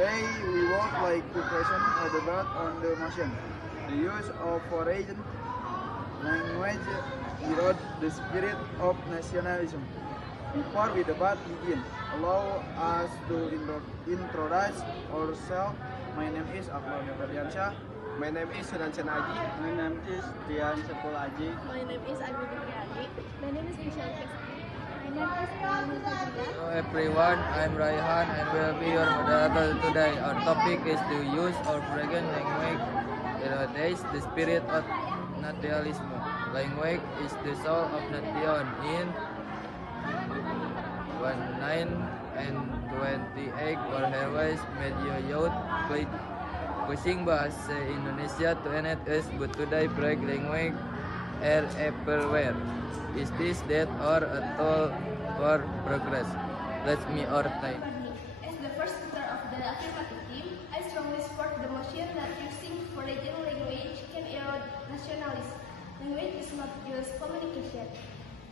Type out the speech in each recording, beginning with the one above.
Today we would like to present a debate on the motion. The use of foreign language erodes the spirit of nationalism. Before we debate begin, allow us to introduce ourselves. My name is Akmal Ferdiansyah. My name is Sudansyan Aji. My name is Dian Sepul Aji. My name is Agni Priadi. My name is Michelle Kesti. My name is Elmi Fadila. Hello everyone, I'm Raihan and will be your moderator today. Our topic is the use of foreign language erodes the spirit of nationalism. Language is the soul of nation. In 1928, Warheways media youth pushing bahasa Indonesia to end us, but today break language are everywhere. Is this death or a toll for progress? Let me time. As the first speaker of the affirmative team, I strongly support the motion that using foreign language can erode nationalism. Language is not just communication.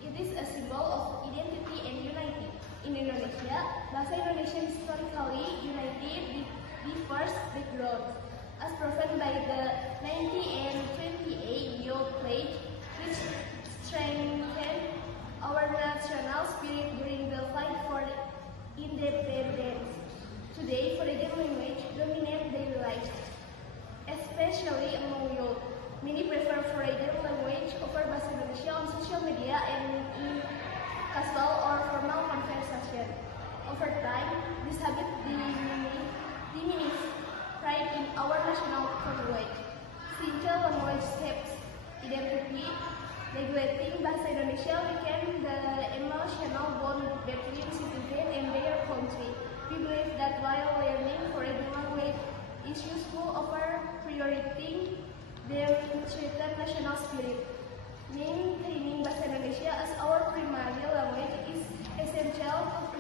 It is a symbol of identity and unity. In Indonesia, bahasa Indonesia historically united the first background, as proven by the 1928 Youth Pledge, which strengthened our national spirit during the fight for independence. Today, foreign language dominates daily life, especially among youth. Many prefer foreign language over bahasa Indonesia on social media and in casual or formal conversation. Over time, this habit diminishes pride in our national language. Since language shapes identity, neglecting bahasa Indonesia weaken the emotional bond between citizens and their country. We believe that while learning foreign language is useful over prioritizing their certain national spirit, maintaining bahasa Indonesia as our primary language is essential to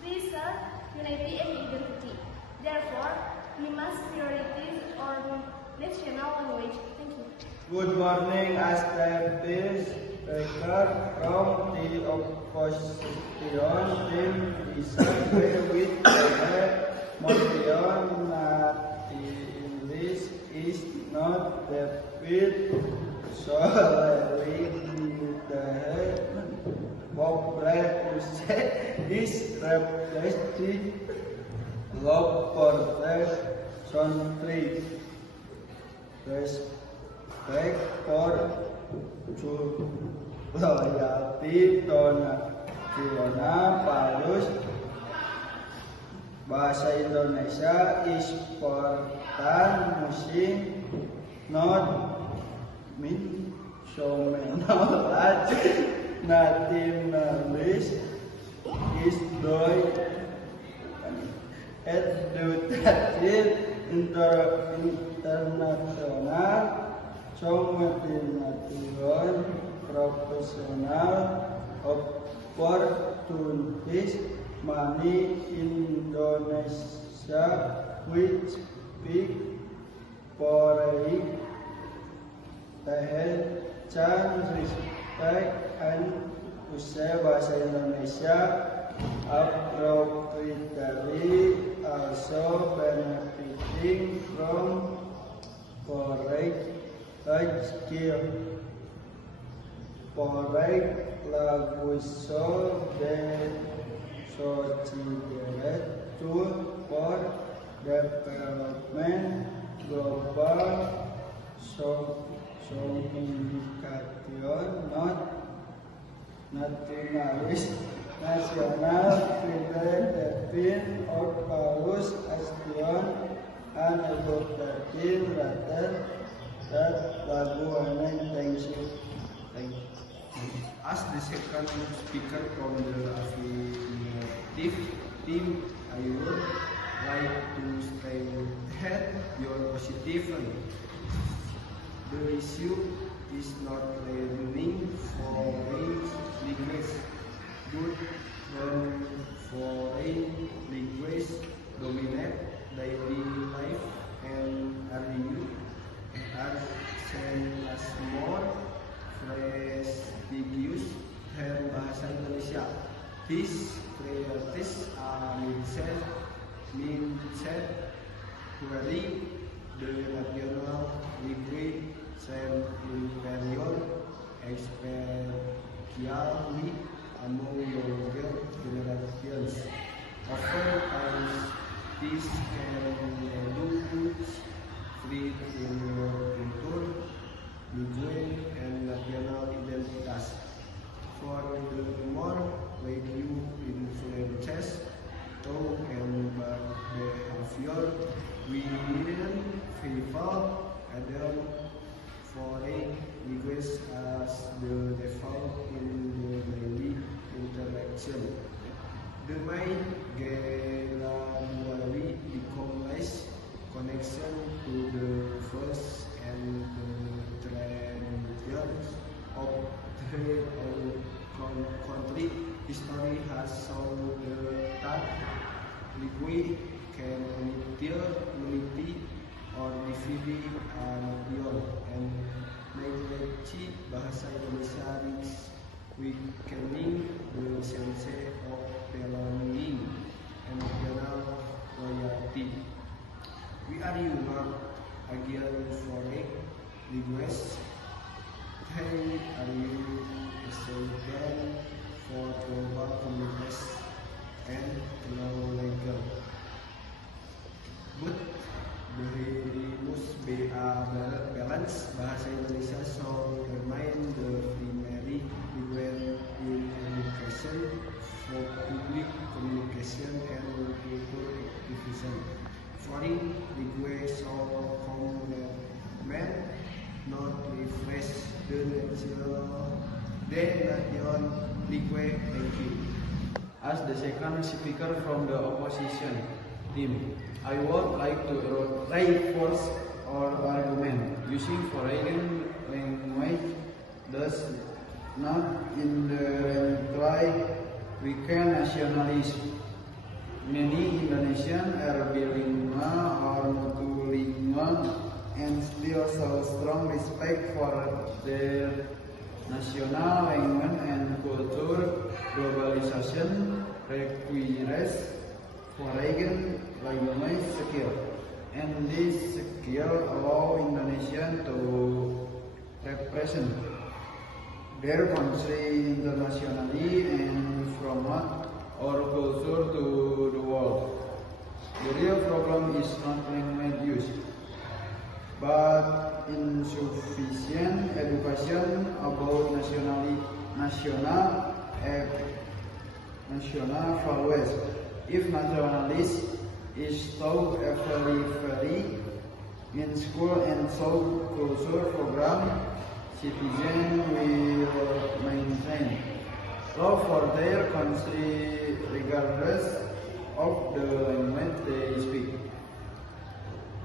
preserve unity and identity. Therefore, we must prioritize our national language. Thank you. Good morning, Astapis Baker from the opposition team disagree with the motion that the English is not the fit solely the population is represented love for the country. Respect for loyalty donational values. Bahasa Indonesia is important, musik not mean knowledge. Nationalist is doing educated international community professional opportunities. Many Indonesia which speak foreign can respect and usaha bahasa Indonesia appropriately, also benefiting from foreign skill. Foreign language considered tool for development global communication, not nationalist. National Philippine or Paulus Astion and advocating rather that lagu online. Thank you. As the second speaker from the affirmative team, I would like to state your positively. The issue is not learning foreign language, but when foreign language dominate daily life and are seen as more prestigious than bahasa Indonesia. His priorities are mindset Query the national liquid self-inferior, especially among younger generations. Oftentimes, this can look free in your culture, language, and national identitas. Furthermore, when you influences thought and behavior, we will favor adopt foreign language as the default in the daily interaction. The main gradually become less connection to the first and the traditions of trade or country. History has shown that liquid can either unity or divide a nation and neglect bahasa Indonesia risks weakening the sense of belonging and national loyalty. We are united against foreign language. They are essential for global communication and non-legal. But there must be a balance. Bahasa Indonesia should remain the primary language in education, for public communication and cultural activism. Foreign language should complement, not replace the national language. Thank you. As the second speaker from the opposition team, I would like to reinforce our argument. Using foreign language does not imply weaken nationalism. Many Indonesians are bilingual or multilingual and still show strong respect for their national language and culture. Globalization requires foreign language skill, and this skill allow Indonesians to represent their country internationally and promote our culture to the world. The real problem is not language use, but insufficient education about national values. If nationalism is taught every in school and so culture program, citizens will maintain love for their country regardless of the language they speak.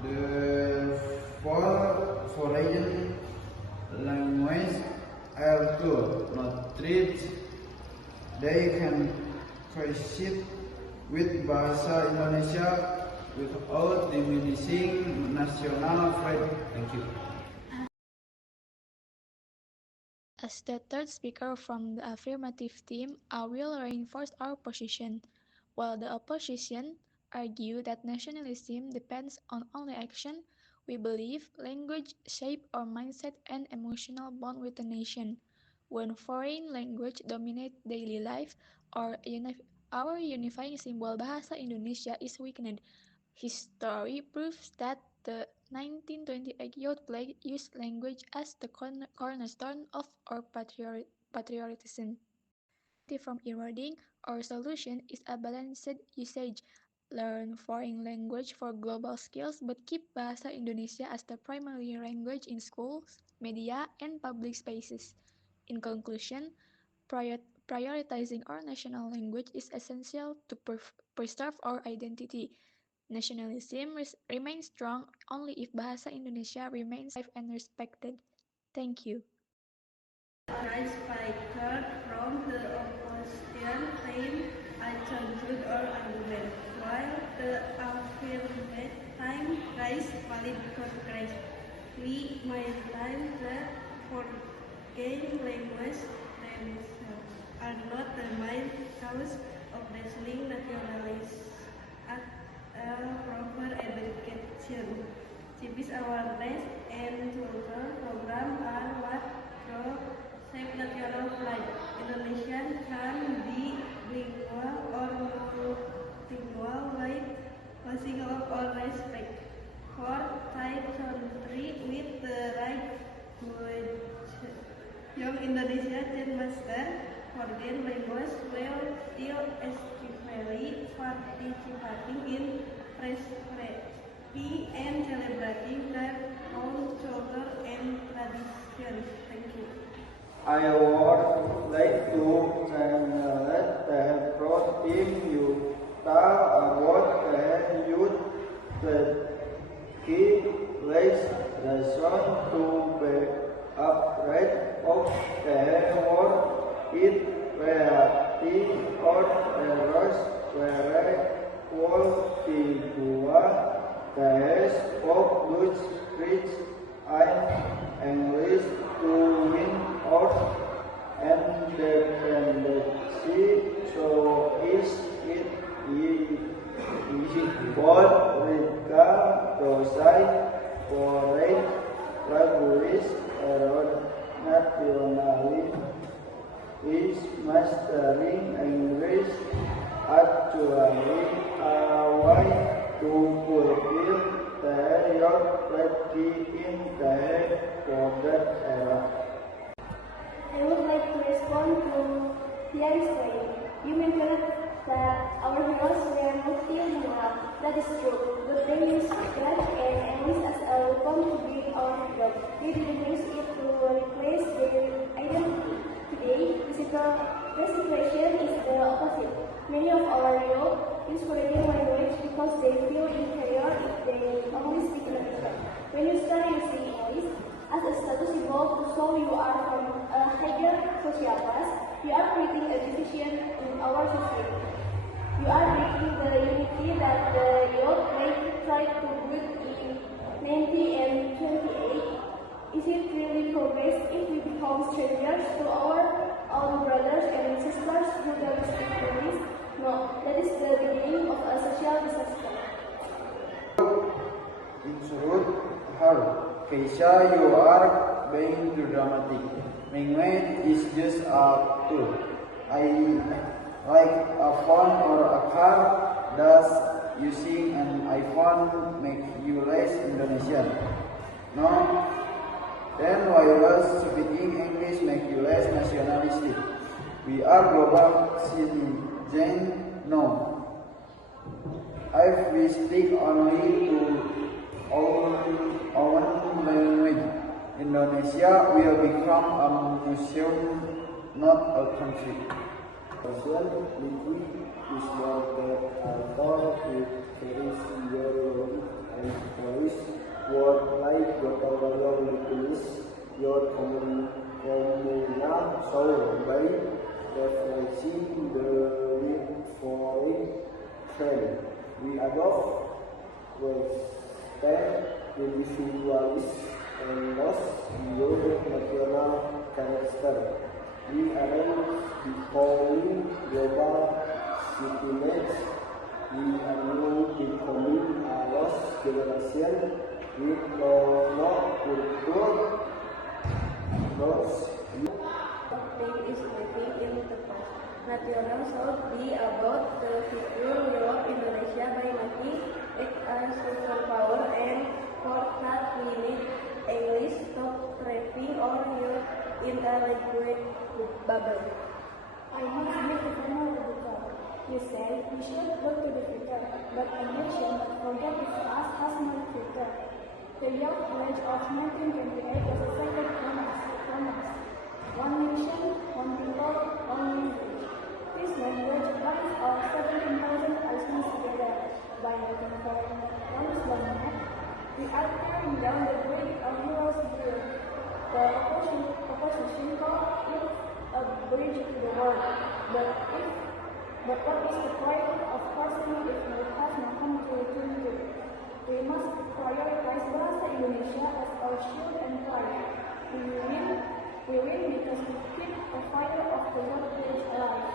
The foreign language are tools, not threats. They can coexist with bahasa Indonesia without diminishing national pride. Thank you. As the third speaker from the affirmative team, I will reinforce our position. While the opposition argue that nationalism depends on only action, we believe language shapes our mindset and emotional bond with the nation. When foreign language dominate daily life, our unifying symbol Bahasa Indonesia is weakened. History proves that the 1928 Youth Plague used language as the cornerstone of our patriotism. From eroding, our solution is a balanced usage. Learn foreign language for global skills, but keep Bahasa Indonesia as the primary language in schools, media, and public spaces. In conclusion, prioritizing our national language is essential to preserve our identity. Nationalism remains strong only if Bahasa Indonesia remains alive and respected. Thank you. Next speaker from the opposition team, I conclude our argument. While the affirmative team raised valid concerns, we maintain that foreign language themselves are not the main cause of wrestling nationalism. At a proper education awareness and culture program are what through shape national flag. Indonesian can be bilingual or multilingual by passing of all respect for Thai country with the right young Indonesia can master foreign language while still actively participating in respecting and celebrating their own culture and traditions. Thank you. I would like to congratulate the pro team you talk about the youth the key race the son to be upright of the world it variety or errors where quality the spoke Dutch, French, and English to win out independency, so is it easy for Rika Dosai foreign language nationally is mastering English actually a way to fulfill your practice in the product era. I would like to respond to Tia's point. You mentioned that our heroes were multilingual. That is true, but they used French and English as a weapon to bring our freedom. They didn't use it to replace their identity. Today, the situation is the opposite. Many of our youth use foreign language because they feel inferior if they only speak Indonesian. When you start using English as a status symbol to show you are from a higher social class, you are creating a division in our society. You are breaking the unity that the youth may try to build in 19 and 28. Is it really progress if we become strangers to our own brothers and sisters who don't speak English? No, that is the beginning of a social disaster. Interrupt her. Keisha, you are being too dramatic. Language is just a tool. Like a phone or a car. Does using an iPhone make you less Indonesian? No. Then why does speaking English make you less nationalistic? We are global citizens. No. If we speak only to our own language, Indonesia will become a museum, not a country. Liquid is water alcohol with carries your and polish word like water liquids your communal soul by referencing the foreign trend. We adopt Western individualism and lost your national character. We aren't becoming global citizens. We are becoming a lost generation with no culture. Something is living in the past. National should be about the future Europe Indonesia by making it a superpower, and for that we need English. Stop trapping or youth in a language bubble. I must make the final rebuttal. You said we should look to the future, but a nation that forget its past has no future. The York Pledge of 1928 was a sacred promise. One nation, one people, one language. This language binds our 17,000 islands together. By making foreign language dominant, we are tearing down the bridge of heroes here. The opposition called it a bridge to the world. But what is the point of crossing if we have nothing to return to? We must prioritize Bahasa Indonesia as our shield and pride. We win because we keep the fire of the workplace alive.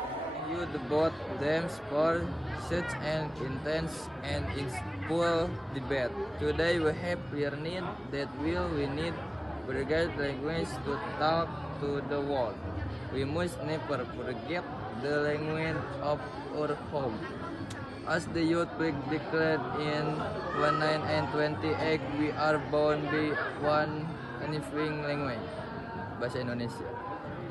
You both them for such an intense and full debate. Today we have learned that we need forget language to talk to the world. We must never forget the language of our home. As the Youth League declared in 1928, we are bound by one unifying language, Bahasa Indonesia.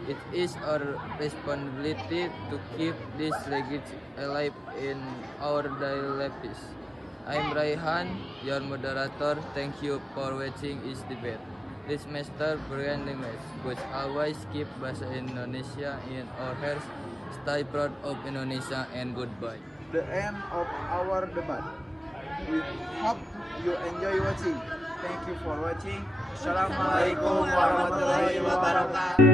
It is our responsibility to keep this language alive in our daily lives. I'm Raihan, your moderator. Thank you for watching this debate. This master brilliant language, which always keep Bahasa Indonesia in our hearts. Stay proud of Indonesia and goodbye. The end of our debate. We hope you enjoy watching. Thank you for watching. Assalamualaikum warahmatullahi wabarakatuh.